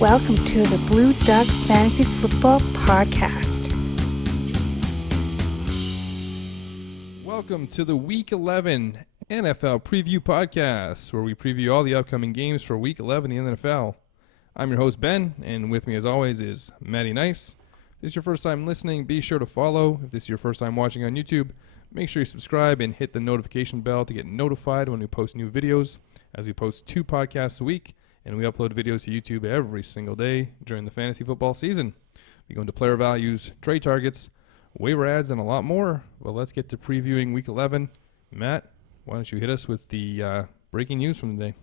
Welcome to the Blue Duck Fantasy Football Podcast. Welcome to the Week 11 NFL Preview Podcast, where we preview all the upcoming games for Week 11 in the NFL. I'm your host, Ben, and with me as always is Matty Nice. If this is your first time listening, be sure to follow. If this is your first time watching on YouTube, make sure you subscribe and hit the notification bell to get notified when we post new videos, as we post 2 podcasts a week, and we upload videos to YouTube every single day during the fantasy football season. We go into player values, trade targets, waiver ads, and a lot more. Well, let's get to previewing Week 11. Matt, why don't you hit us with the breaking news from the day?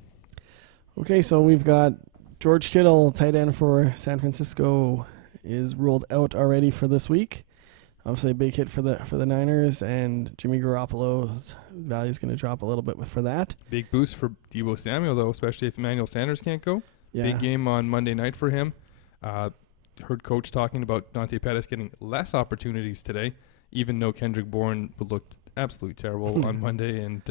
Okay, so we've got George Kittle, tight end for San Francisco, is ruled out already for this week. Obviously a big hit for the Niners, and Jimmy Garoppolo's value is going to drop a little bit for that. Big boost for Deebo Samuel, though, especially if Emmanuel Sanders can't go. Yeah. Big game on Monday night for him. Heard coach talking about Dante Pettis getting less opportunities today, even though Kendrick Bourne looked absolutely terrible on Monday. And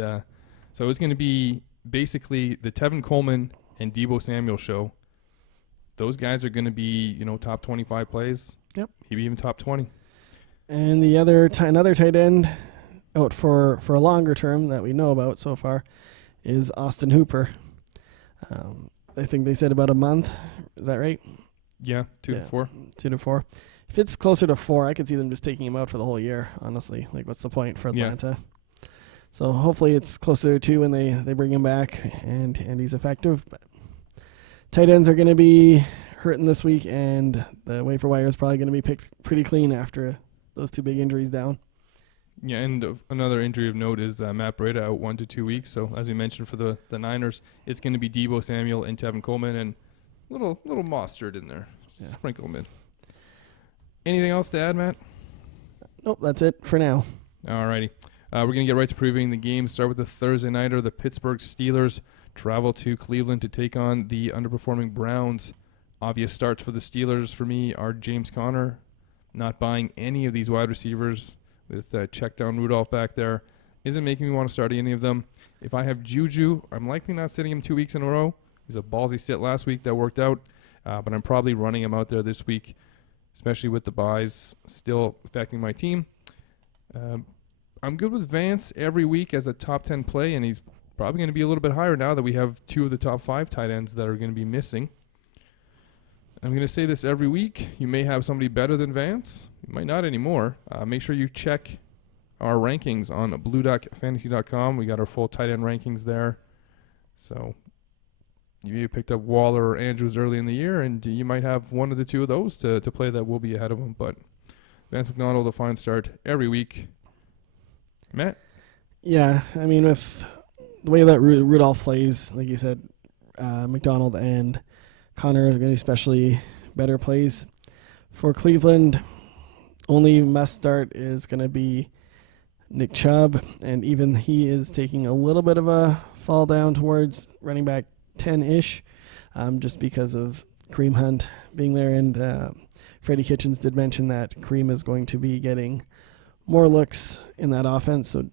so it's going to be basically the Tevin Coleman and Deebo Samuel show. Those guys are going to be, top 25 plays. Yep. Maybe even top 20. And the other another tight end out for a longer term that we know about so far is Austin Hooper. I think they said about a month. Is that right? Yeah, 2 to 4. 2 to 4. If it's closer to 4, I could see them just taking him out for the whole year, honestly. Like, what's the point for Atlanta? Yeah. So hopefully it's closer to 2 when they bring him back and he's effective. But tight ends are going to be hurting this week, and the waiver wire is probably going to be picked pretty clean after those 2 big injuries down. Yeah, and another injury of note is Matt Breida out 1 to 2 weeks. So as we mentioned for the Niners, it's going to be Deebo Samuel and Tevin Coleman and little Mostert in there. Yeah. Sprinkle them in. Anything else to add, Matt? Nope, that's it for now. Alrighty. We're going to get right to previewing the game. Start with the Thursday nighter. The Pittsburgh Steelers travel to Cleveland to take on the underperforming Browns. Obvious starts for the Steelers for me are James Conner. Not buying any of these wide receivers with check down Rudolph back there isn't making me want to start any of them. If I have Juju, I'm likely not sitting him 2 weeks in a row. He's a ballsy sit last week that worked out, but I'm probably running him out there this week, especially with the buys still affecting my team. I'm good with Vance every week as a top 10 play, and he's probably going to be a little bit higher now that we have 2 of the top 5 tight ends that are going to be missing. I'm going to say this every week. You may have somebody better than Vance. You might not anymore. Make sure you check our rankings on blueduckfantasy.com. We got our full tight end rankings there. So you may have picked up Waller or Andrews early in the year, and you might have one of the 2 of those to play that will be ahead of him. But Vance McDonald, a fine start every week. Matt? Yeah, I mean, with the way that Rudolph plays, like you said, McDonald and Connor are going to be especially better plays. For Cleveland, only must start is going to be Nick Chubb, and even he is taking a little bit of a fall down towards running back 10-ish, just because of Kareem Hunt being there. And Freddie Kitchens did mention that Kareem is going to be getting more looks in that offense, so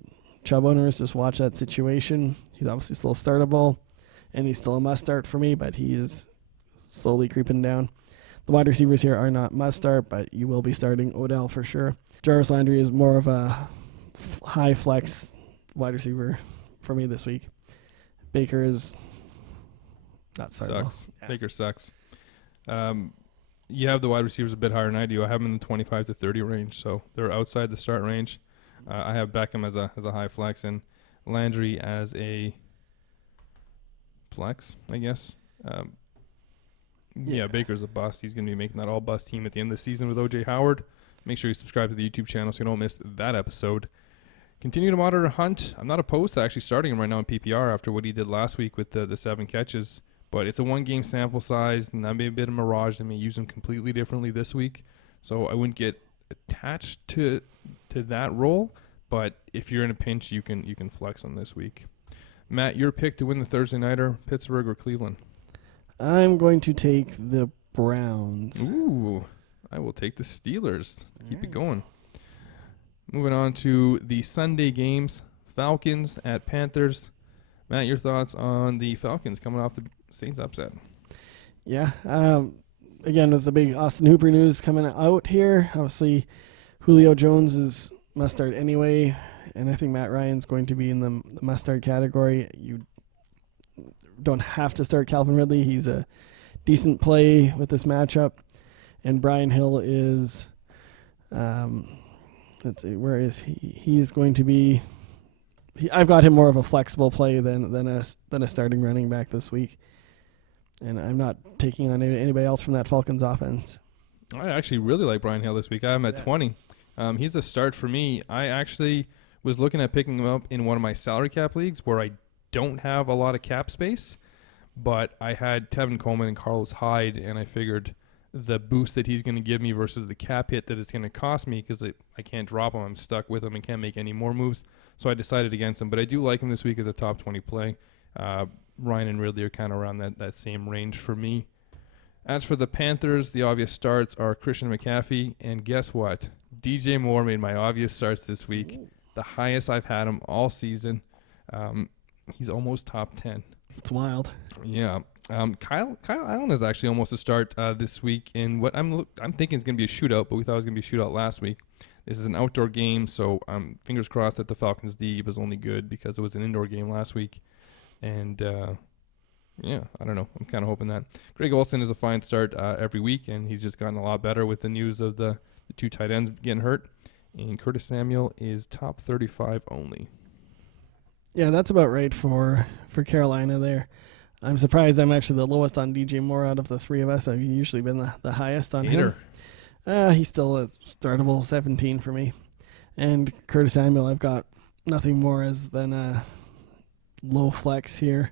Chubb owners, just watch that situation. He's obviously still startable, and he's still a must-start for me, but he is slowly creeping down. The wide receivers here are not must-start, but you will be starting Odell for sure. Jarvis Landry is more of a high flex wide receiver for me this week. Baker is not startable. Sucks. Yeah. Baker sucks. You have the wide receivers a bit higher than I do. I have them in the 25 to 30 range, so they're outside the start range. I have Beckham as a high flex and Landry as a flex, I guess. Yeah, Baker's a bust. He's going to be making that all-bust team at the end of the season with O.J. Howard. Make sure you subscribe to the YouTube channel so you don't miss that episode. Continue to monitor Hunt. I'm not opposed to actually starting him right now in PPR after what he did last week with the 7 catches. But it's a 1-game sample size, and that may be a bit of mirage. They may use him completely differently this week. So I wouldn't get attached to that role. But if you're in a pinch, you can flex on this week. Matt, your pick to win the Thursday nighter, Pittsburgh or Cleveland? I'm going to take the Browns. Ooh, I will take the Steelers. Keep it going. Moving on to the Sunday games. Falcons at Panthers. Matt, your thoughts on the Falcons coming off the Saints upset? Yeah. Again, with the big Austin Hooper news coming out here, obviously Julio Jones is must start anyway, and I think Matt Ryan's going to be in the must start category. You don't have to start Calvin Ridley. He's a decent play with this matchup. And Brian Hill is, let's see, where is he? He is going to be. I've got him more of a flexible play than a starting running back this week, and I'm not taking on anybody else from that Falcons offense. I actually really like Brian Hill this week. I have him at 20. He's a start for me. I actually was looking at picking him up in one of my salary cap leagues where I don't have a lot of cap space, but I had Tevin Coleman and Carlos Hyde, and I figured the boost that he's going to give me versus the cap hit that it's going to cost me, because I can't drop him. I'm stuck with him and can't make any more moves. So I decided against him. But I do like him this week as a top 20 play. Ryan and Ridley are kind of around that same range for me. As for the Panthers, the obvious starts are Christian McCaffrey. And guess what? DJ Moore made my obvious starts this week. The highest I've had him all season. He's almost top 10. It's wild. Yeah. Kyle Allen is actually almost a start this week in what I'm thinking is going to be a shootout, but we thought it was going to be a shootout last week. This is an outdoor game, so fingers crossed that the Falcons' D was only good because it was an indoor game last week. And, yeah, I don't know. I'm kind of hoping that. Greg Olsen is a fine start every week, and he's just gotten a lot better with the news of the two tight ends getting hurt. And Curtis Samuel is top 35 only. Yeah, that's about right for Carolina there. I'm surprised I'm actually the lowest on DJ Moore out of the three of us. I've usually been the highest on him. He's still a startable 17 for me. And Curtis Samuel, I've got nothing more than a low flex here.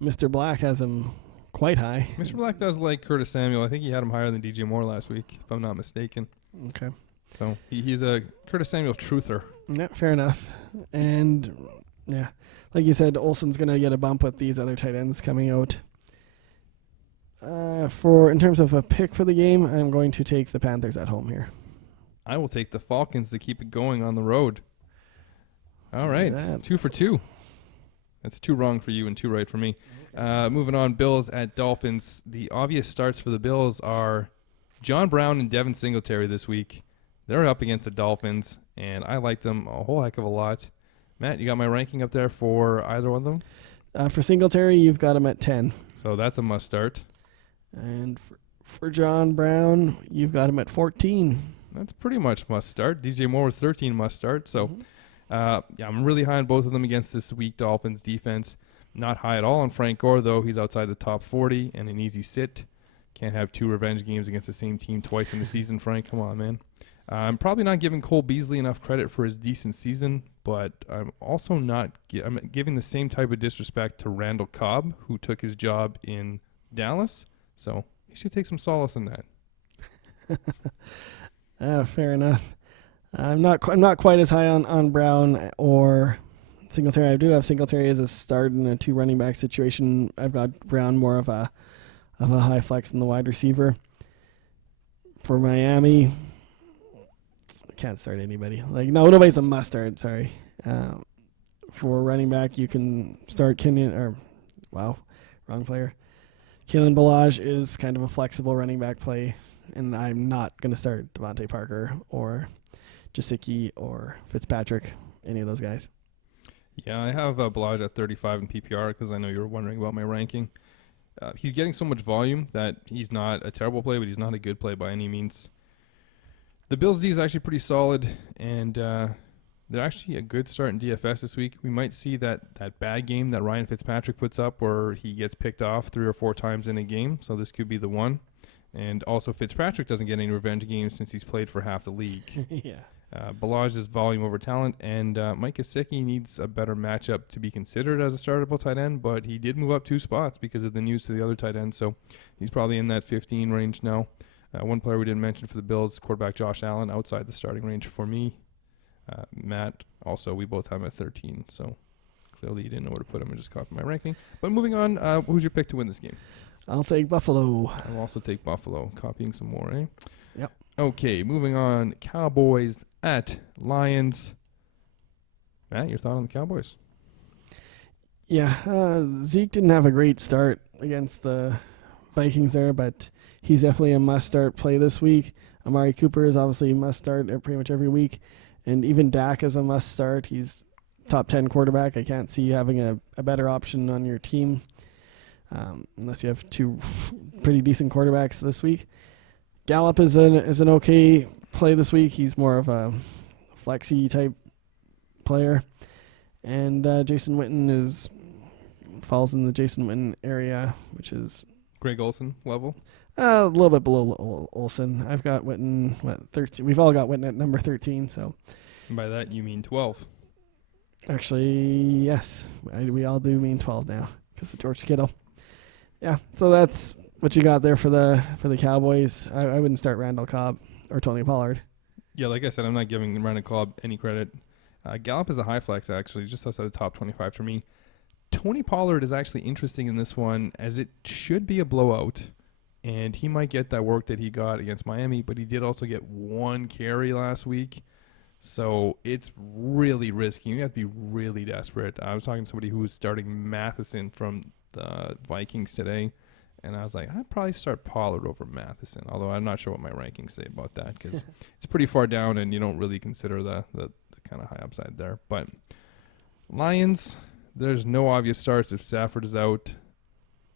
Mr. Black has him quite high. Mr. Black does like Curtis Samuel. I think he had him higher than DJ Moore last week, if I'm not mistaken. Okay. So he's a Curtis Samuel truther. Yeah, fair enough. And, yeah, like you said, Olsen's going to get a bump with these other tight ends coming out. In terms of a pick for the game, I'm going to take the Panthers at home here. I will take the Falcons to keep it going on the road. All right, 2 for 2. That's 2 wrong for you and 2 right for me. Moving on, Bills at Dolphins. The obvious starts for the Bills are John Brown and Devin Singletary this week. They're up against the Dolphins, and I like them a whole heck of a lot. Matt, you got my ranking up there for either one of them? For Singletary, you've got him at 10. So that's a must start. And for John Brown, you've got him at 14. That's pretty much must start. DJ Moore was 13 must start. So, yeah, I'm really high on both of them against this weak Dolphins defense. Not high at all on Frank Gore, though. He's outside the top 40 and an easy sit. Can't have 2 revenge games against the same team twice in the season, Frank. Come on, man. I'm probably not giving Cole Beasley enough credit for his decent season, but I'm also not I'm giving the same type of disrespect to Randall Cobb, who took his job in Dallas. So you should take some solace in that. Fair enough. I'm not quite as high on Brown or Singletary. I do have Singletary as a start in a 2 running back situation. I've got Brown more of a high flex in the wide receiver. For Miami, I can't start anybody. Nobody's a must start. Sorry. For running back, you can start Kenyon. Wrong player. Kalen Ballage is kind of a flexible running back play, and I'm not going to start Devontae Parker or Gesicki or Fitzpatrick, any of those guys. Yeah, I have Ballage at 35 in PPR because I know you were wondering about my ranking. He's getting so much volume that he's not a terrible play, but he's not a good play by any means. The Bills' D is actually pretty solid, and they're actually a good start in DFS this week. We might see that bad game that Ryan Fitzpatrick puts up where he gets picked off 3 or 4 times in a game, so this could be the one. And also Fitzpatrick doesn't get any revenge games since he's played for half the league. Yeah. Ballage is volume over talent, and McKissic needs a better matchup to be considered as a startable tight end, but he did move up 2 spots because of the news to the other tight end, so he's probably in that 15 range now. One player we didn't mention for the Bills, quarterback Josh Allen, outside the starting range for me. Matt, also, we both have him at 13, so clearly you didn't know where to put him and just copied my ranking. But moving on, who's your pick to win this game? I'll take Buffalo. I'll also take Buffalo, copying some more, eh? Yep. Okay, moving on, Cowboys at Lions. Matt, your thought on the Cowboys? Yeah, Zeke didn't have a great start against the Vikings there, but he's definitely a must-start play this week. Amari Cooper is obviously a must-start pretty much every week, and even Dak is a must-start. He's top 10 quarterback. I can't see you having a better option on your team unless you have two pretty decent quarterbacks this week. Gallup is an okay play this week. He's more of a flexy type player, and Jason Witten falls in the Jason Witten area, which is Greg Olson level. A little bit below Olsen. I've got Witten 13. We've all got Witten at number 13. So, And by that you mean 12. Actually, yes, we all do mean 12 now because of George Kittle. Yeah, so that's what you got there for the Cowboys. I wouldn't start Randall Cobb or Tony Pollard. Yeah, like I said, I'm not giving Randall Cobb any credit. Gallup is a high flex, actually, just outside the top 25 for me. Tony Pollard is actually interesting in this one, as it should be a blowout, and he might get that work that he got against Miami, but he did also get one carry last week. So it's really risky. You have to be really desperate. I was talking to somebody who was starting Matheson from the Vikings today, and I was like, I'd probably start Pollard over Matheson, although I'm not sure what my rankings say about that because it's pretty far down and you don't really consider the kind of high upside there. But Lions, there's no obvious starts if Stafford is out,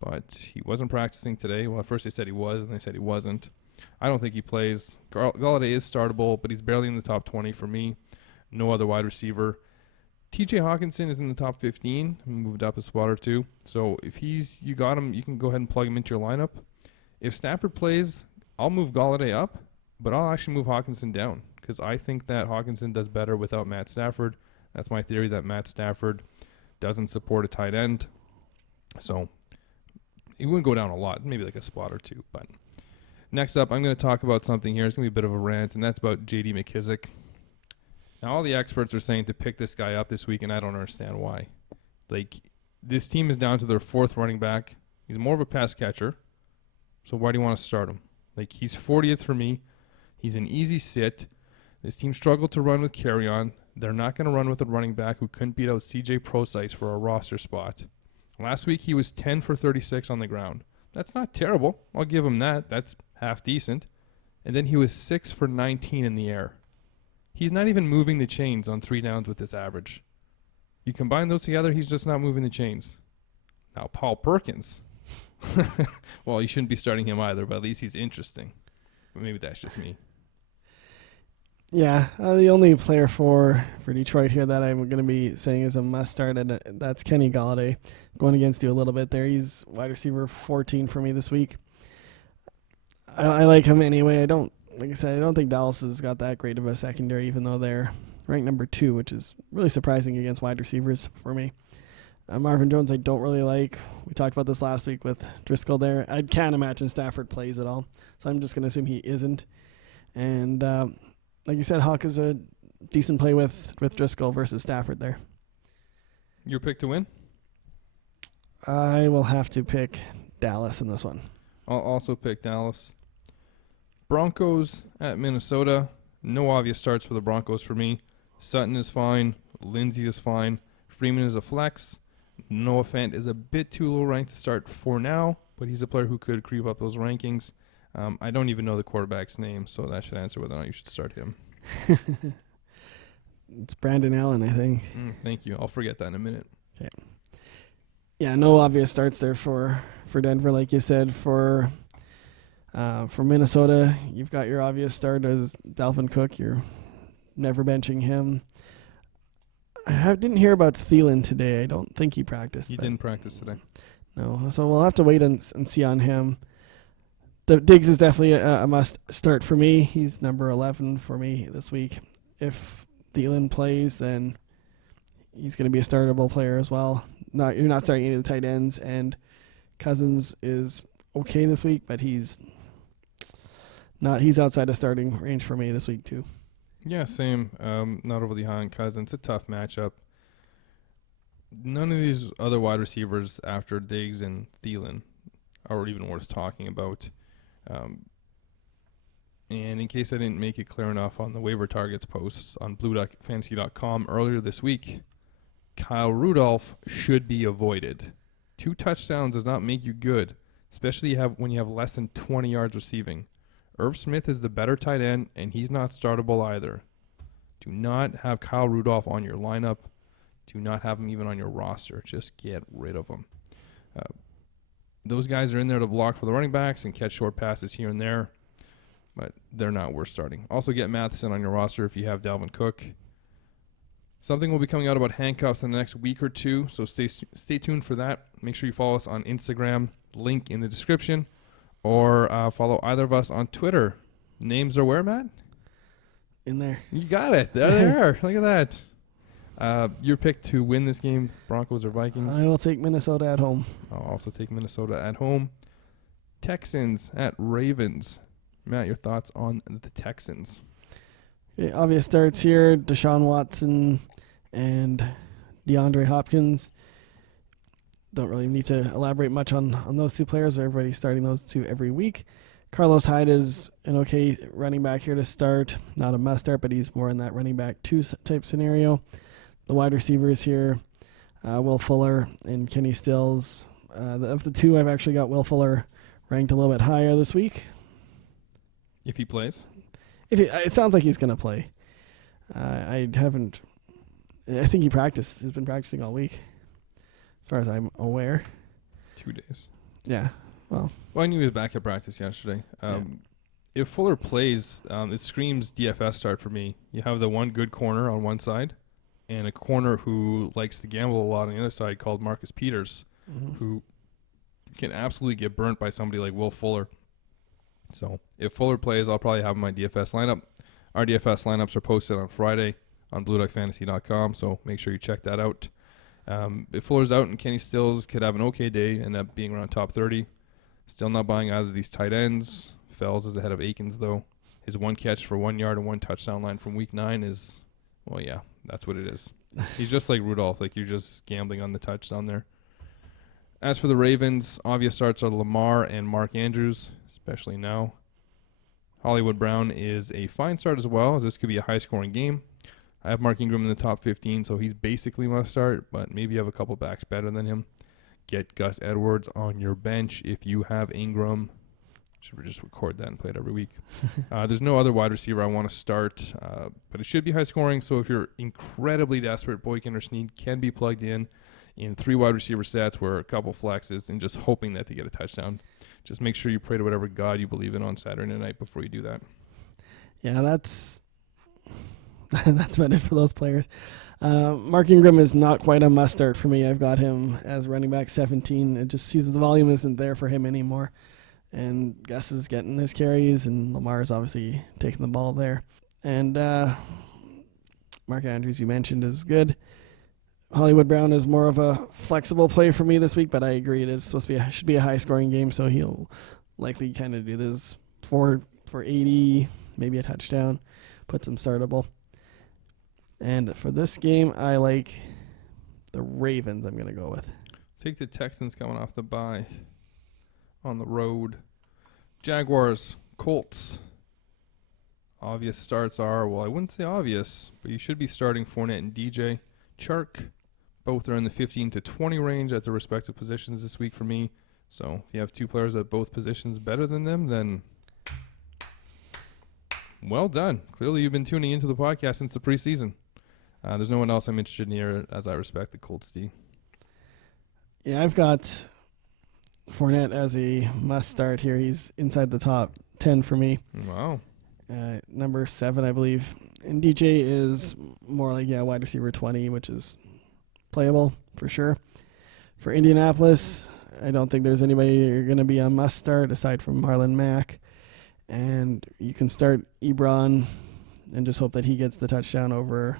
but he wasn't practicing today. Well, at first they said he was, and they said he wasn't. I don't think he plays. Galladay is startable, but he's barely in the top 20 for me. No other wide receiver. TJ Hawkinson is in the top 15. He moved up a spot or two. So if you got him, you can go ahead and plug him into your lineup. If Stafford plays, I'll move Galladay up, but I'll actually move Hawkinson down because I think that Hawkinson does better without Matt Stafford. That's my theory, that Matt Stafford doesn't support a tight end. So he wouldn't go down a lot, maybe like a spot or two, but next up, I'm going to talk about something here. It's going to be a bit of a rant, and that's about J.D. McKissic. Now, all the experts are saying to pick this guy up this week, and I don't understand why. Like, this team is down to their fourth running back. He's more of a pass catcher, so why do you want to start him? Like, he's 40th for me. He's an easy sit. This team struggled to run with Carry-On. They're not going to run with a running back who couldn't beat out C.J. Prosise for a roster spot. Last week, he was 10 for 36 on the ground. That's not terrible. I'll give him that. That's half decent. And then he was 6 for 19 in the air. He's not even moving the chains on 3 downs with this average. You combine those together, he's just not moving the chains. Now, Paul Perkins. Well, you shouldn't be starting him either, but at least he's interesting. But maybe that's just me. Yeah, the only player for Detroit here that I'm going to be saying is a must-start, and that's Kenny Galladay. Going against you a little bit there. He's wide receiver 14 for me this week. I like him anyway. Like I said, I don't think Dallas has got that great of a secondary, even though they're ranked number 2, which is really surprising against wide receivers for me. Marvin Jones I don't really like. We talked about this last week with Driscoll there. I can't imagine Stafford plays at all, so I'm just going to assume he isn't. And like you said, Hawk is a decent play with Driscoll versus Stafford there. Your pick to win? I will have to pick Dallas in this one. I'll also pick Dallas. Broncos at Minnesota. No obvious starts for the Broncos for me. Sutton is fine. Lindsey is fine. Freeman is a flex. Noah Fant is a bit too low ranked to start for now, but he's a player who could creep up those rankings. I don't even know the quarterback's name, so that should answer whether or not you should start him. It's Brandon Allen, I think. Thank you. I'll forget that in a minute. Okay. Yeah, no obvious starts there for Denver, like you said. For Minnesota, you've got your obvious start as Dalvin Cook. You're never benching him. I didn't hear about Thielen today. I don't think he practiced. He didn't practice today. No, so we'll have to wait and see on him. Diggs is definitely a must start for me. He's number 11 for me this week. If Thielen plays, then he's going to be a startable player as well. You're not starting any of the tight ends, and Cousins is okay this week, but he's outside of starting range for me this week too. Yeah, same. Not overly high on Cousins. It's a tough matchup. None of these other wide receivers after Diggs and Thielen are even worth talking about. And in case I didn't make it clear enough on the waiver targets posts on BlueDuckFantasy.com earlier this week, Kyle Rudolph should be avoided. 2 touchdowns does not make you good. especially when you have less than 20 yards receiving. Irv Smith is the better tight end, and he's not startable either. Do not have Kyle Rudolph on your lineup. Do not have him even on your roster. Just get rid of him. Those guys are in there to block for the running backs and catch short passes here and there, but they're not worth starting. Also get Matheson on your roster if you have Dalvin Cook. Something will be coming out about handcuffs in the next week or two, so stay tuned for that. Make sure you follow us on Instagram, link in the description, or follow either of us on Twitter. Names are where, Matt? In there. You got it. There they are. Look at that. Your pick to win this game, Broncos or Vikings? I will take Minnesota at home. I'll also take Minnesota at home. Texans at Ravens. Matt, your thoughts on the Texans? Okay, obvious starts here. Deshaun Watson and DeAndre Hopkins. Don't really need to elaborate much on those two players. Everybody's starting those two every week. Carlos Hyde is an okay running back here to start. Not a must start, but he's more in that running back 2 type scenario. The wide receivers here, Will Fuller and Kenny Stills. Of the two, I've actually got Will Fuller ranked a little bit higher this week. If he plays? It sounds like he's going to play. I think he practiced. He's been practicing all week, as far as I'm aware. 2 days. Yeah. Well, I knew he was back at practice yesterday. If Fuller plays, it screams DFS start for me. You have the one good corner on one side and a corner who likes to gamble a lot on the other side called Marcus Peters, who can absolutely get burnt by somebody like Will Fuller. So if Fuller plays, I'll probably have him in my DFS lineup. Our DFS lineups are posted on Friday on BlueDuckFantasy.com, so make sure you check that out. If Fuller's out and Kenny Stills could have an okay day, end up being around top 30. Still not buying either of these tight ends. Fells is ahead of Akins, though. His 1 catch for 1 yard and 1 touchdown line from week 9 is, well, yeah, that's what it is. He's just like Rudolph. Like, you're just gambling on the touchdown there. As for the Ravens, obvious starts are Lamar and Mark Andrews, especially now. Hollywood Brown is a fine start as well, as this could be a high-scoring game. I have Mark Ingram in the top 15, so he's basically must start, but maybe you have a couple backs better than him. Get Gus Edwards on your bench if you have Ingram. Should we just record that and play it every week? There's no other wide receiver I want to start, but it should be high-scoring, so if you're incredibly desperate, Boykin or Snead can be plugged in 3 wide receiver sets where a couple flexes and just hoping that they get a touchdown. Just make sure you pray to whatever God you believe in on Saturday night before you do that. Yeah, that's about it for those players. Mark Ingram is not quite a must start for me. I've got him as running back 17. It just seems the volume isn't there for him anymore. And Gus is getting his carries, and Lamar is obviously taking the ball there. And Mark Andrews, you mentioned, is good. Hollywood Brown is more of a flexible play for me this week, but I agree it is supposed to be should be a high-scoring game, so he'll likely kind of do this for 80, maybe a touchdown, put some startable. And for this game, I like the Ravens. I'm going to go with. Take the Texans coming off the bye on the road. Jaguars, Colts. Obvious starts are, well, I wouldn't say obvious, but you should be starting Fournette and DJ Chark. Both are in the 15 to 20 range at their respective positions this week for me. So if you have 2 players at both positions better than them, then well done. Clearly you've been tuning into the podcast since the preseason. There's no one else I'm interested in here as I respect the Colts D. Yeah, I've got Fournette as a must start here. He's inside the top 10 for me. Wow. Number 7, I believe. And DJ is more like, wide receiver 20, which is playable for sure. For Indianapolis, I don't think there's anybody you're going to be a must start aside from Marlon Mack. And you can start Ebron and just hope that he gets the touchdown over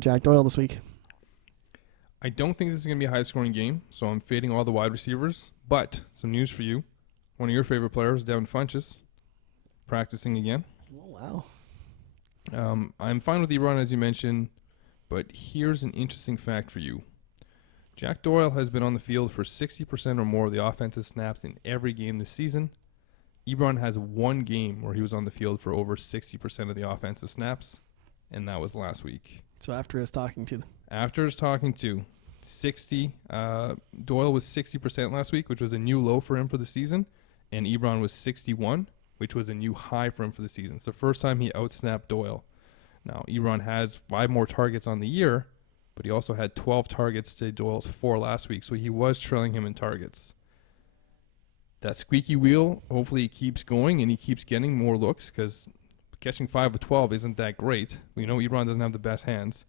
Jack Doyle this week. I don't think this is going to be a high-scoring game, so I'm fading all the wide receivers. But some news for you. One of your favorite players, Devin Funchess, practicing again. Oh, wow. I'm fine with Ebron, as you mentioned, but here's an interesting fact for you. Jack Doyle has been on the field for 60% or more of the offensive snaps in every game this season. Ebron has 1 game where he was on the field for over 60% of the offensive snaps, and that was last week. So after his talking to. After his talking to. 60. Doyle was 60% last week, which was a new low for him for the season. And Ebron was 61, which was a new high for him for the season. It's the first time he outsnapped Doyle. Now, Ebron has 5 more targets on the year, but he also had 12 targets to Doyle's 4 last week, so he was trailing him in targets. That squeaky wheel, hopefully he keeps going and he keeps getting more looks, because catching 5 of 12 isn't that great. We know Ebron doesn't have the best hands.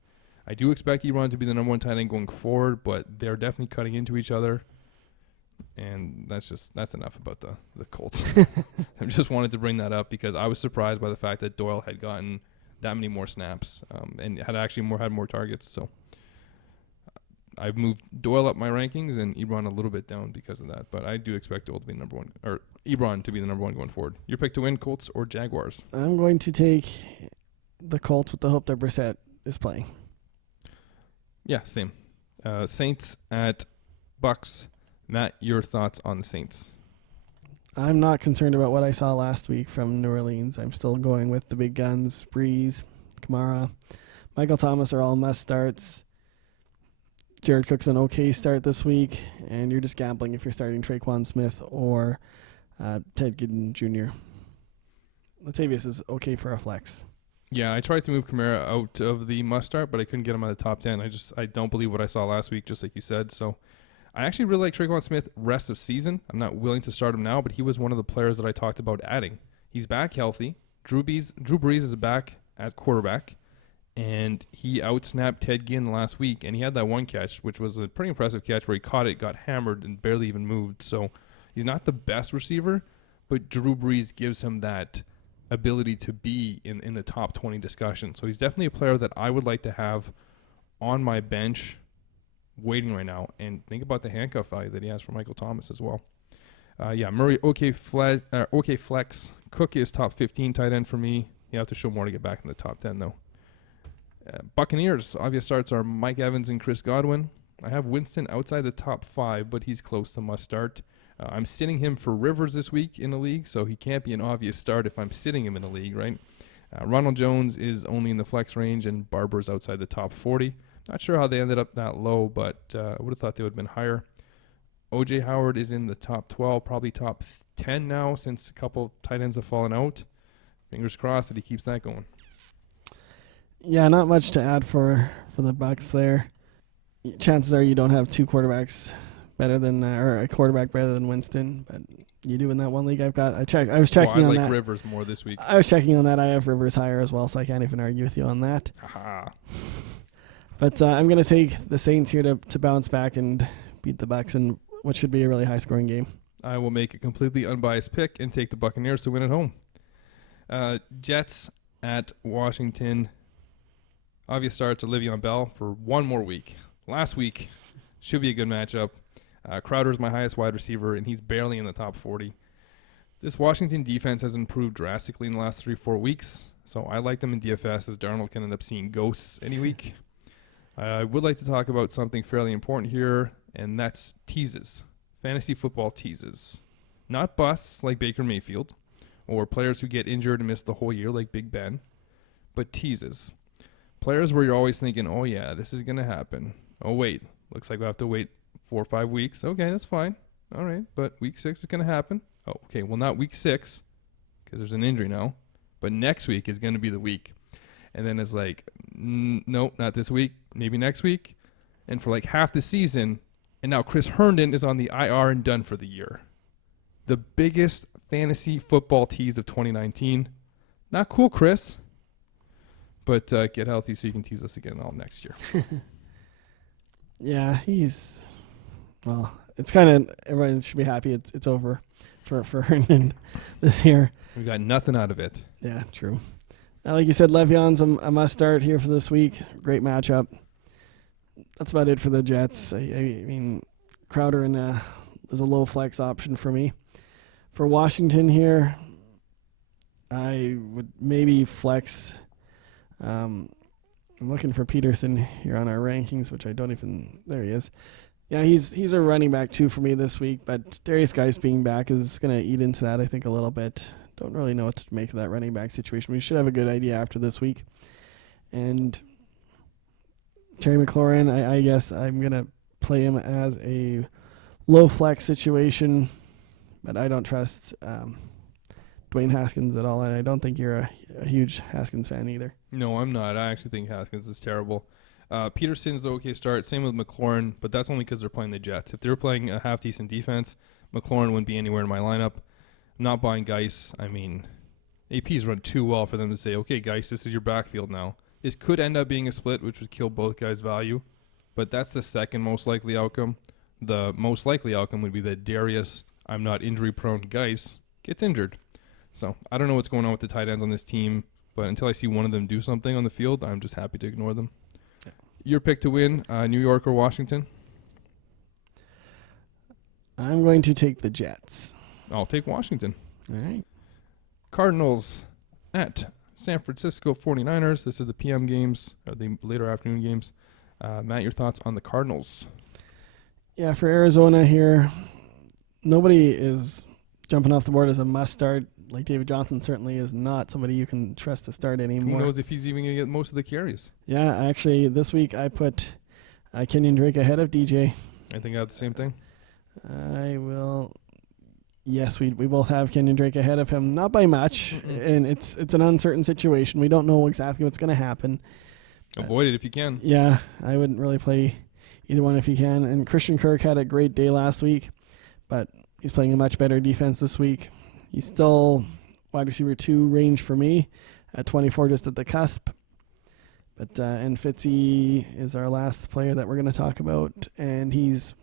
I do expect Ebron to be the number 1 tight end going forward, but they're definitely cutting into each other. And that's enough about the Colts. I just wanted to bring that up because I was surprised by the fact that Doyle had gotten that many more snaps and had more targets. So I've moved Doyle up my rankings and Ebron a little bit down because of that. But I do expect Doyle to be number 1, or Ebron to be the number 1 going forward. Your pick to win, Colts or Jaguars? I'm going to take the Colts with the hope that Brissett is playing. Yeah, same. Saints at Bucks. Matt, your thoughts on the Saints? I'm not concerned about what I saw last week from New Orleans. I'm still going with the big guns, Breeze, Kamara. Michael Thomas are all must starts. Jared Cook's an okay start this week, and you're just gambling if you're starting Traquan Smith or Ted Ginn Jr. Latavius is okay for a flex. Yeah, I tried to move Kamara out of the must start, but I couldn't get him out of the top 10. I don't believe what I saw last week, just like you said. So I actually really like Traquan Smith rest of season. I'm not willing to start him now, but he was one of the players that I talked about adding. He's back healthy. Drew Brees is back at quarterback, and he outsnapped Ted Ginn last week, and he had that one catch, which was a pretty impressive catch where he caught it, got hammered, and barely even moved. So he's not the best receiver, but Drew Brees gives him that ability to be in the top 20 discussion. So he's definitely a player that I would like to have on my bench waiting right now. And think about the handcuff value that he has for Michael Thomas as well. Murray, okay flex. Cook is top 15 tight end for me. You have to show more to get back in the top 10, though. Buccaneers, obvious starts are Mike Evans and Chris Godwin. I have Winston outside the top 5, but he's close to must start. I'm sitting him for Rivers this week in the league, so he can't be an obvious start if I'm sitting him in the league, right? Ronald Jones is only in the flex range, and Barber's outside the top 40. Not sure how they ended up that low, but I would have thought they would have been higher. O.J. Howard is in the top 12, probably top 10 now since a couple tight ends have fallen out. Fingers crossed that he keeps that going. Yeah, not much to add for the Bucs there. Chances are you don't have 2 quarterbacks better than or a quarterback better than Winston, but you do in that one league I've got. I was checking on that. I like Rivers more this week. I was checking on that. I have Rivers higher as well, so I can't even argue with you on that. Aha. But I'm going to take the Saints here to bounce back and beat the Bucs in what should be a really high-scoring game. I will make a completely unbiased pick and take the Buccaneers to win at home. Jets at Washington. Obvious starts are Le'Veon Bell for one more week. Last week should be a good matchup. Crowder's my highest wide receiver, and he's barely in the top 40. This Washington defense has improved drastically in the last 3-4 weeks, so I like them in DFS as Darnold can end up seeing ghosts any week. I would like to talk about something fairly important here, and that's teases. Fantasy football teases. Not busts like Baker Mayfield, or players who get injured and miss the whole year like Big Ben, but teases. Players where you're always thinking, oh yeah, this is going to happen. Oh wait, looks like we'll have to wait 4 or 5 weeks. Okay, that's fine. All right, but week 6 is going to happen. Oh, okay, well not week 6 because there's an injury now, but next week is going to be the week. And then it's like, nope, not this week, maybe next week. And for like half the season, and now Chris Herndon is on the IR and done for the year. The biggest fantasy football tease of 2019. Not cool, Chris. But get healthy so you can tease us again all next year. Yeah, well, it's kind of, everyone should be happy it's over for Herndon this year. We got nothing out of it. Yeah, true. Like you said, Le'Veon's a must start here for this week. Great matchup. That's about it for the Jets. I mean, Crowder is a low flex option for me. For Washington here, I would maybe flex. I'm looking for Peterson here on our rankings, which I don't even. There he is. Yeah, he's a running back too for me this week, but Darius Geis being back is going to eat into that, I think, a little bit. Don't really know what to make of that running back situation. We should have a good idea after this week. And Terry McLaurin, I guess I'm going to play him as a low flex situation, but I don't trust Dwayne Haskins at all, and I don't think you're a huge Haskins fan either. No, I'm not. I actually think Haskins is terrible. Peterson's the okay start. Same with McLaurin, but that's only because they're playing the Jets. If they were playing a half-decent defense, McLaurin wouldn't be anywhere in my lineup. Not buying Geis. I mean, AP's run too well for them to say, okay, Geis, this is your backfield now. This could end up being a split, which would kill both guys' value, but that's the second most likely outcome. The most likely outcome would be that Darius, I'm not injury-prone, Geis, gets injured. So I don't know what's going on with the tight ends on this team, but until I see one of them do something on the field, I'm just happy to ignore them. Yeah. Your pick to win, New York or Washington? I'm going to take the Jets. I'll take Washington. All right. Cardinals at San Francisco 49ers. This is the PM games, or the later afternoon games. Matt, your thoughts on the Cardinals? Yeah, for Arizona here, nobody is jumping off the board as a must start. Like David Johnson certainly is not somebody you can trust to start anymore. Who knows if he's even going to get most of the carries? Yeah, actually, this week I put Kenyon Drake ahead of DJ. I think I have the same thing. I will. Yes, we both have Kenyon Drake ahead of him, not by much, and it's an uncertain situation. We don't know exactly what's going to happen. Avoid it if you can. Yeah, I wouldn't really play either one if you can. And Christian Kirk had a great day last week, but he's playing a much better defense this week. He's still wide receiver 2 range for me at 24, just at the cusp. But and Fitzy is our last player that we're going to talk about, and he's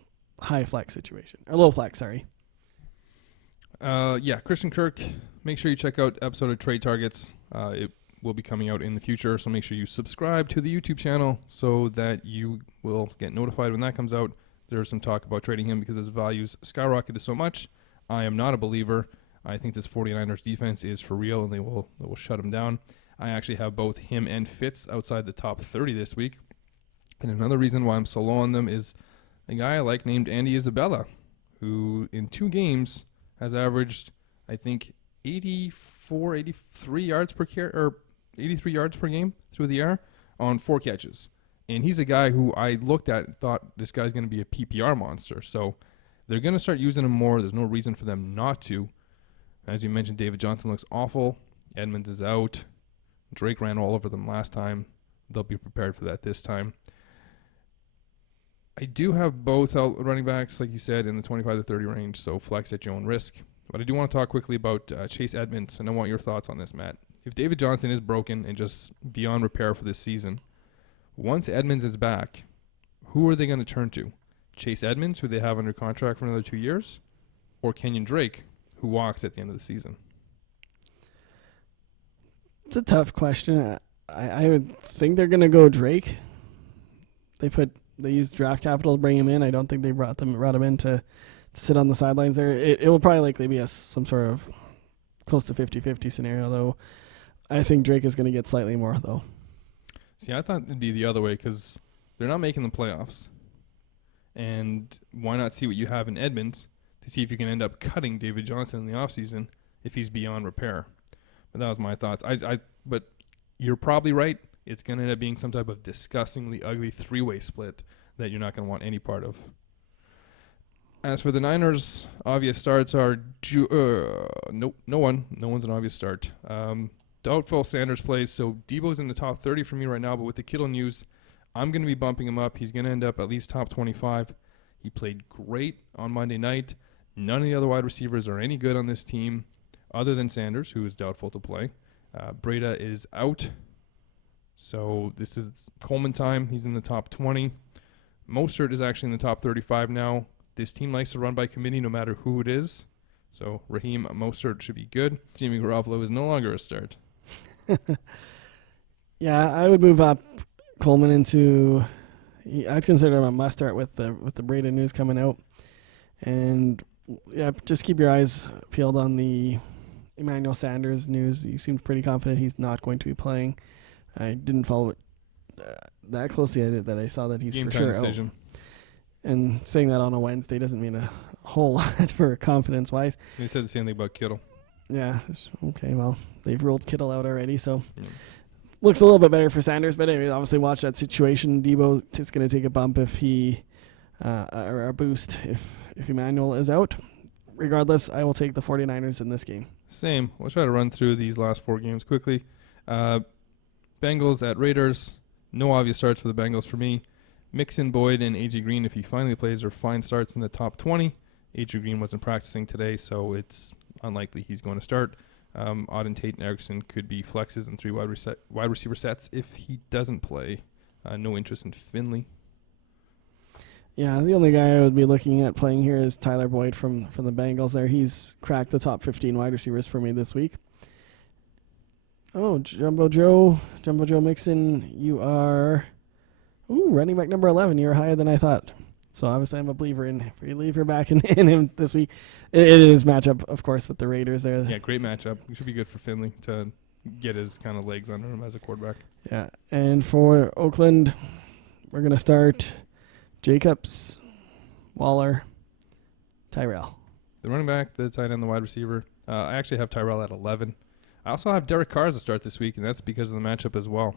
high flex situation, or low flex, sorry. Yeah, Christian Kirk. Make sure you check out episode of Trade Targets. It will be coming out in the future, so make sure you subscribe to the YouTube channel so that you will get notified when that comes out. There's some talk about trading him because his values skyrocketed so much. I am not a believer. I think this 49ers defense is for real, and they will shut him down. I actually have both him and Fitz outside the top 30 this week. And another reason why I'm so low on them is a guy I like named Andy Isabella, who in 2 games has averaged, I think, 83 yards per game through the air on 4 catches. And he's a guy who I looked at and thought this guy's going to be a PPR monster. So they're going to start using him more. There's no reason for them not to. As you mentioned, David Johnson looks awful. Edmonds is out. Drake ran all over them last time. They'll be prepared for that this time. I do have both running backs, like you said, in the 25 to 30 range, so flex at your own risk. But I do want to talk quickly about Chase Edmonds, and I want your thoughts on this, Matt. If David Johnson is broken and just beyond repair for this season, once Edmonds is back, who are they going to turn to? Chase Edmonds, who they have under contract for another 2 years, or Kenyon Drake, who walks at the end of the season? It's a tough question. I would think they're going to go Drake. They used draft capital to bring him in. I don't think they brought him in to sit on the sidelines there. It will probably likely be some sort of close to 50-50 scenario, though. I think Drake is going to get slightly more, though. See, I thought it'd be the other way because they're not making the playoffs. And why not see what you have in Edmonds to see if you can end up cutting David Johnson in the offseason if he's beyond repair. But that was my thoughts. But you're probably right. It's going to end up being some type of disgustingly ugly 3-way split that you're not going to want any part of. As for the Niners, obvious starts are no one. No one's an obvious start. Doubtful Sanders plays, so Debo's in the top 30 for me right now, but with the Kittle news, I'm going to be bumping him up. He's going to end up at least top 25. He played great on Monday night. None of the other wide receivers are any good on this team other than Sanders, who is doubtful to play. Breda is out. So this is Coleman time. He's in the top 20. Mostert is actually in the top 35 now. This team likes to run by committee no matter who it is. So Raheem Mostert should be good. Jimmy Garoppolo is no longer a start. Yeah, I would move up Coleman into... I'd consider him a must start with the Breda news coming out. And yeah, just keep your eyes peeled on the Emmanuel Sanders news. You seemed pretty confident he's not going to be playing. I didn't follow it that closely that I saw that he's Game for time sure decision. out. And saying that on a Wednesday doesn't mean a whole lot for confidence-wise. They said the same thing about Kittle. Yeah, okay, well, they've ruled Kittle out already, so looks a little bit better for Sanders. But anyway, obviously watch that situation. Debo is going to take a bump if he a boost if Emmanuel is out. Regardless, I will take the 49ers in this game. Same. We'll try to run through these last 4 games quickly. Bengals at Raiders. No obvious starts for the Bengals for me. Mixon, Boyd, and A.J. Green, if he finally plays, are fine starts in the top 20. A.J. Green wasn't practicing today, so it's unlikely he's going to start. Auden Tate and Erickson could be flexes in 3 wide receiver sets if he doesn't play. No interest in Finley. Yeah, the only guy I would be looking at playing here is Tyler Boyd from the Bengals there. He's cracked the top 15 wide receivers for me this week. Oh, Jumbo Joe Mixon, you are running back number 11. You're higher than I thought. So obviously I'm a believer back in him this week. It is matchup, of course, with the Raiders there. Yeah, great matchup. It should be good for Finley to get his kind of legs under him as a quarterback. Yeah, and for Oakland, we're going to start Jacobs, Waller, Tyrell. The running back, the tight end, the wide receiver. I actually have Tyrell at 11. I also have Derek Carr as a start this week, and that's because of the matchup as well.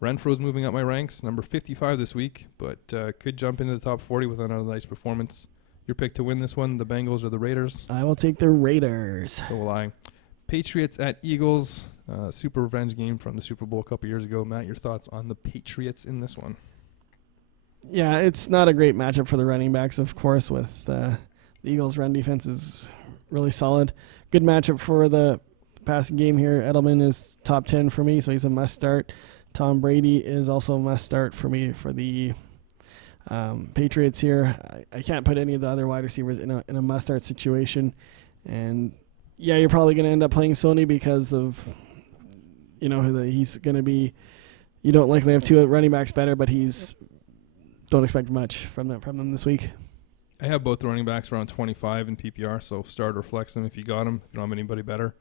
Renfro's moving up my ranks, number 55 this week, but could jump into the top 40 with another nice performance. Your pick to win this one, the Bengals or the Raiders? I will take the Raiders. So will I. Patriots at Eagles, super revenge game from the Super Bowl a couple years ago. Matt, your thoughts on the Patriots in this one? Yeah, it's not a great matchup for the running backs, of course, with the Eagles' run defense is really solid. Good matchup for the passing game here. Edelman is top 10 for me, so he's a must start. Tom Brady is also a must start for me for the Patriots here. I can't put any of the other wide receivers in a must start situation. And yeah, you're probably going to end up playing Sony because of, he's going to be, you don't likely have 2 running backs better, but don't expect much from them this week. I have both the running backs around 25 in PPR, so start or flex them if you got them. If you don't have anybody better.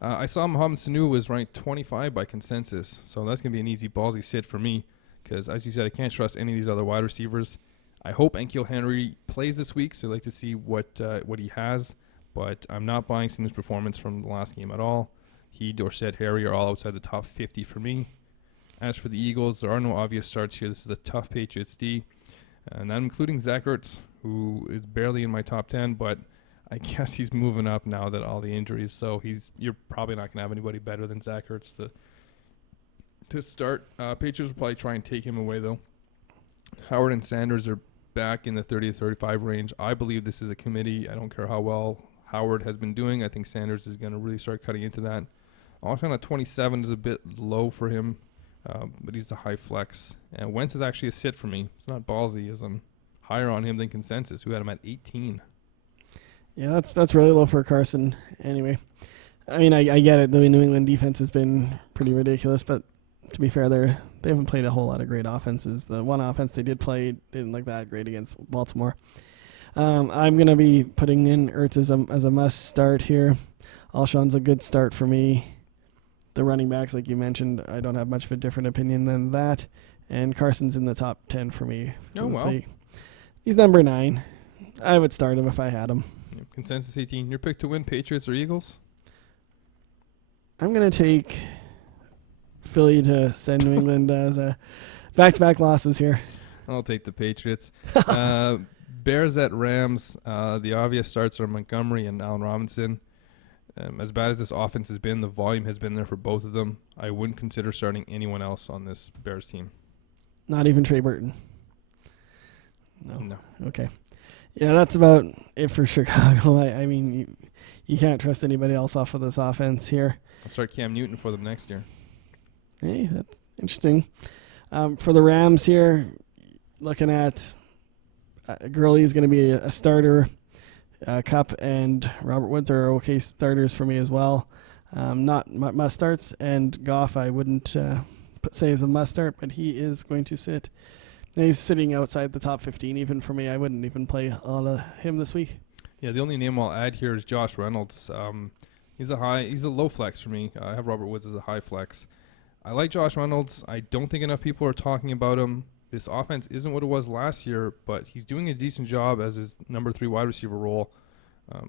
I saw Mohamed Sanu was ranked 25 by consensus, so that's going to be an easy ballsy sit for me because, as you said, I can't trust any of these other wide receivers. I hope N'Keal Henry plays this week, so I'd like to see what he has, but I'm not buying Sanu's performance from the last game at all. He, Dorsett, Harry are all outside the top 50 for me. As for the Eagles, there are no obvious starts here. This is a tough Patriots D, and I'm including Zach Ertz, who is barely in my top 10, but I guess he's moving up now that all the injuries. So you're probably not going to have anybody better than Zach Ertz to start. Patriots will probably try and take him away, though. Howard and Sanders are back in the 30 to 35 range. I believe this is a committee. I don't care how well Howard has been doing. I think Sanders is going to really start cutting into that. Alshon at 27 is a bit low for him, but he's a high flex. And Wentz is actually a sit for me. It's not ballsy, as I'm higher on him than consensus, who had him at 18. Yeah, that's really low for Carson. Anyway, I mean, I get it. The New England defense has been pretty ridiculous, but to be fair, they haven't played a whole lot of great offenses. The one offense they did play didn't look that great against Baltimore. I'm going to be putting in Ertz as a must start here. Alshon's a good start for me. The running backs, like you mentioned, I don't have much of a different opinion than that. And Carson's in the top 10 for me this week. He's number 9. I would start him if I had him. Consensus 18. Your pick to win, Patriots or Eagles? I'm going to take Philly to send New England as a back-to-back losses here. I'll take the Patriots. Bears at Rams. The obvious starts are Montgomery and Allen Robinson. As bad as this offense has been, the volume has been there for both of them. I wouldn't consider starting anyone else on this Bears team. Not even Trey Burton? No. Okay. Yeah, that's about it for Chicago. I mean, you can't trust anybody else off of this offense here. I'll start Cam Newton for them next year. Hey, that's interesting. For the Rams here, looking at Gurley is going to be a starter. Kupp and Robert Woods are okay starters for me as well. Not must starts, and Goff I wouldn't say is a must start, but he is going to sit. He's sitting outside the top 15 even for me. I wouldn't even play all of him this week. Yeah, the only name I'll add here is Josh Reynolds. He's a low flex for me. I have Robert Woods as a high flex. I like Josh Reynolds. I don't think enough people are talking about him. This offense isn't what it was last year, but he's doing a decent job as his number 3 wide receiver role.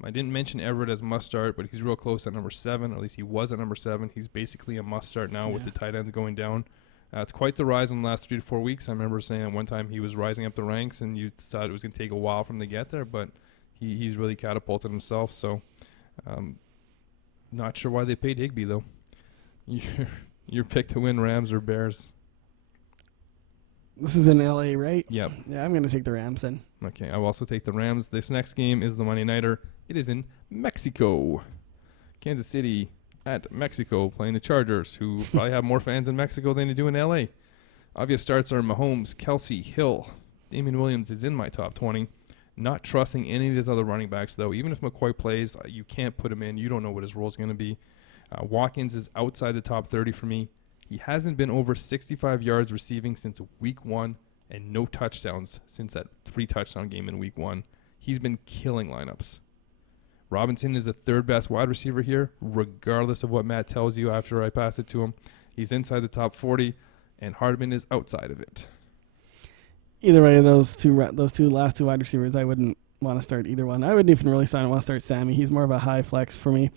I didn't mention Everett as must start, but he's real close at number 7, or at least he was at number 7. He's basically a must start now with the tight ends going down. It's quite the rise in the last 3 to 4 weeks. I remember saying at one time he was rising up the ranks, and you thought it was going to take a while for him to get there, but he's really catapulted himself. So, not sure why they paid Higbee, though. Your pick to win, Rams or Bears? This is in LA, right? Yep. Yeah, I'm going to take the Rams then. Okay, I will also take the Rams. This next game is the Monday Nighter. It is in Mexico. Kansas City at Mexico playing the Chargers, who probably have more fans in Mexico than they do in LA. Obvious starts are Mahomes, Kelsey, Hill. Damian Williams is in my top 20. Not trusting any of these other running backs, though. Even if McCoy plays, you can't put him in. You don't know what his role is going to be. Watkins is outside the top 30 for me. He hasn't been over 65 yards receiving since week 1 and no touchdowns since that 3-touchdown game in week 1. He's been killing lineups. Robinson is the third best wide receiver here, regardless of what Matt tells you after I pass it to him. He's inside the top 40, and Hardman is outside of it. Either way, those last two wide receivers, I wouldn't want to start either one. I wouldn't even really want to start Sammy. He's more of a high flex for me,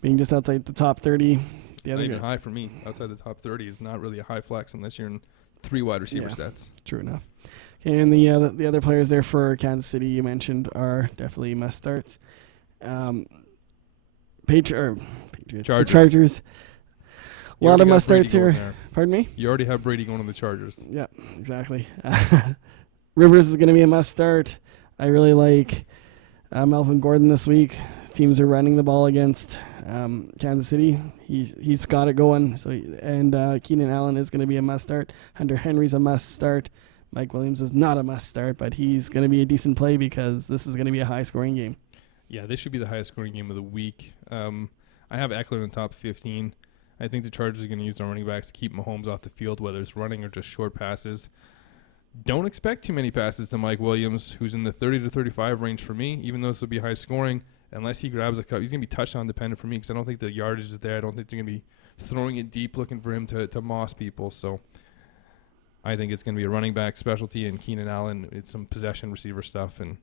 being just outside the top 30. The Not even high for me. Outside the top 30 is not really a high flex unless you're in 3 wide receiver sets. True enough. Okay, and the other players there for Kansas City you mentioned are definitely must starts. Patriots. The Chargers. A lot of must starts here. Pardon me? You already have Brady going on the Chargers. Yeah, exactly. Rivers is going to be a must start. I really like Melvin Gordon this week. Teams are running the ball against Kansas City. He's got it going. And Keenan Allen is going to be a must start. Hunter Henry's a must start. Mike Williams is not a must start, but he's going to be a decent play because this is going to be a high scoring game. Yeah, this should be the highest scoring game of the week. I have Eckler in the top 15. I think the Chargers are going to use their running backs to keep Mahomes off the field, whether it's running or just short passes. Don't expect too many passes to Mike Williams, who's in the 30 to 35 range for me, even though this will be high scoring. Unless he grabs a cut, he's going to be touchdown dependent for me because I don't think the yardage is there. I don't think they're going to be throwing it deep looking for him to moss people. So I think it's going to be a running back specialty, and Keenan Allen, it's some possession receiver stuff. And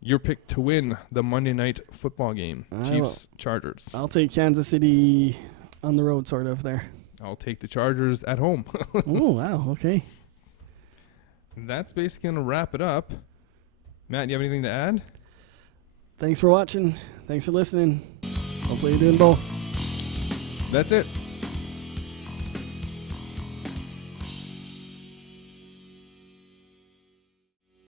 your pick to win the Monday night football game, Chiefs, Chargers. I'll take Kansas City on the road, sort of, there. I'll take the Chargers at home. Oh, wow, okay. That's basically going to wrap it up. Matt, you have anything to add? Thanks for watching. Thanks for listening. Hopefully you're doing both. That's it.